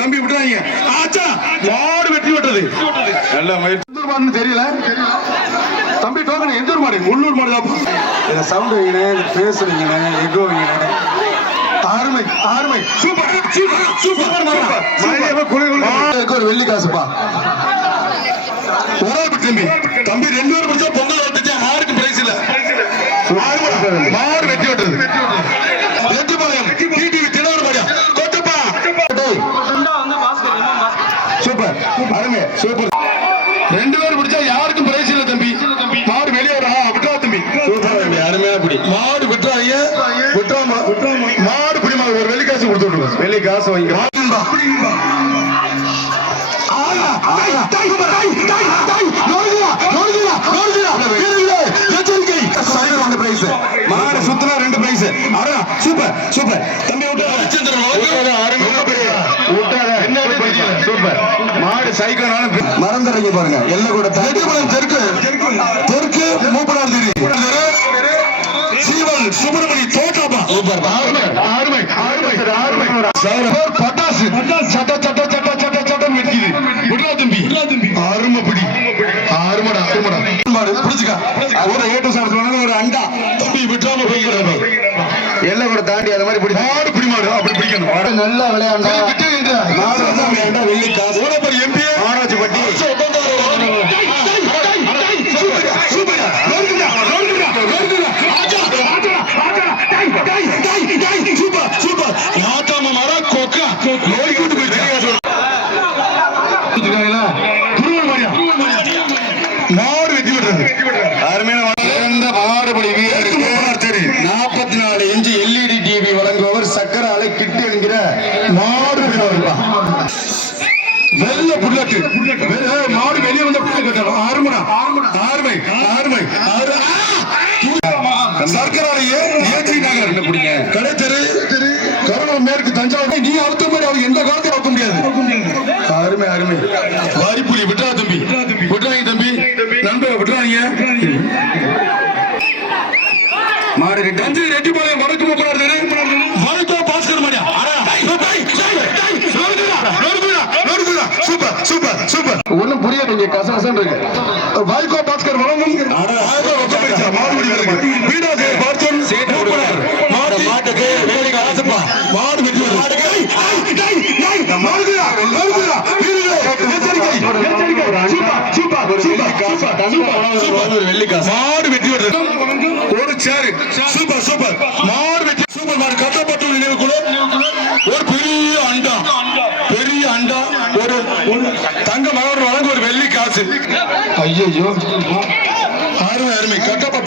தம்பி விட்டுறாங்க. ஆச்சா, மாடு வெற்றி பெற்றது. நல்ல முயற்சி தெரியல. தம்பி டோக்கன் எந்த ஊர் மாடு? உள்ளூர் மாடு தான். சவுண்ட் வைங்கண்ணே இது பேசுறீங்கண்ணே எகோ வைங்கண்ணே அருமை அருமை. சூப்பர் சூப்பர் ஒரு வெள்ளி காசுப்பா. தம்பி தம்பி ரெண்டு பேரும் பிடிச்சா பொங்கல் வந்துச்சு மாடுக்கு பிரைஸ் இல்ல மாடு வெட்டி விட்டது ரெண்டு பாளையம் டிடிவி தினவர் பாடியா கொட்டுப்பா சூப்பர் அருமை சூப்பர் ரெண்டு பேரும் பிடிச்சா யாருக்கும் பிரைஸ் இல்ல தம்பி மாடு வெளியே வரா விட்டா தம்பி சூப்பர் தம்பி, அருமையா பிடி மாடு விட்டுறாங்க விட்டுறாம மாடு பிடிமா ஒரு வெள்ளி காசு கொடுத்து விட்டுருவோம் வெளியே காசு வாங்கிக்க மாடுன்பா. ஆயா, டேய், டேய், சூப்பர் மாடு சைக்கிள் மறந்துடுறீங்க பாருங்க. எல்லை கூட தெற்கு. தெற்கு. தெற்கு மூப்பனார் தேதி சீவல் சுப்பிரமணி பட்டாசு. சட்ட சட்ட சட்ட சட்ட சட்டம் விடுறா தம்பி. அருமை பிடி. அருமடா அருமடா மாடு பிடிச்சுக்க. ஒரு ஏட்டு சாப்பிட்டு ஒரு அண்டா. தம்பி விட்டுறாம போய்க்கிறாங்க எல்லை கூட தாண்டி அந்த மாதிரி பிடி மாடு பிடி மாடு. அப்படி பிடிக்கணும். நல்லா விளையாண்டா நாற்பத்தி நாலு இன்ச்சு எல்இடி டிவி வழங்குபவர் சக்கர அலை கிட்டு என்கிற மாடு. வெள்ள புல்லட்டு. மாடு வெளியே வந்த புல்லு கட்டணும் ஆறுமடா ஆறுமை ஆறுமை ஆறு சர்க்கராலையே ஏற்றி நகர் என்ன பிடிங்க தெரு கருணம் மேற்கு தஞ்சாவூர் நீ அவுத்த மாதிரி அவங்க எந்த காலத்தையும் அவுக்க முடியாது அருமை அருமை வாரிப்புலி விட்டா தம்பி விட்டுறாங்க தம்பி நண்பர் விட்டுறாங்க மாடு கிட்ட தஞ்சை ரெட்டிப்பாளையம் வடக்கு போறாரு வடக்கோ பாஸ்கர் மணியா சூப்பர் சூப்பர் சூப்பர் ஒண்ணும் புரியல நீங்க கசகசம் இருக்கு வாய்கோ பாஸ்கர் வழங்கும் மாட்டுக்கு வேலை காசுப்பா மாடு வெற்றி ஒரு சேரு சூப்பர் சூப்பர் மாடு வெற்றி சூப்பர் மாடு கட்டப்பட்டு நினைவு குழு ஒரு பெரிய அண்டா பெரிய அண்டா ஒரு ஒரு தங்க மகன் வழங்க ஒரு வெள்ளி காசு ஐயோ அருமை அருமை கட்டப்பட்ட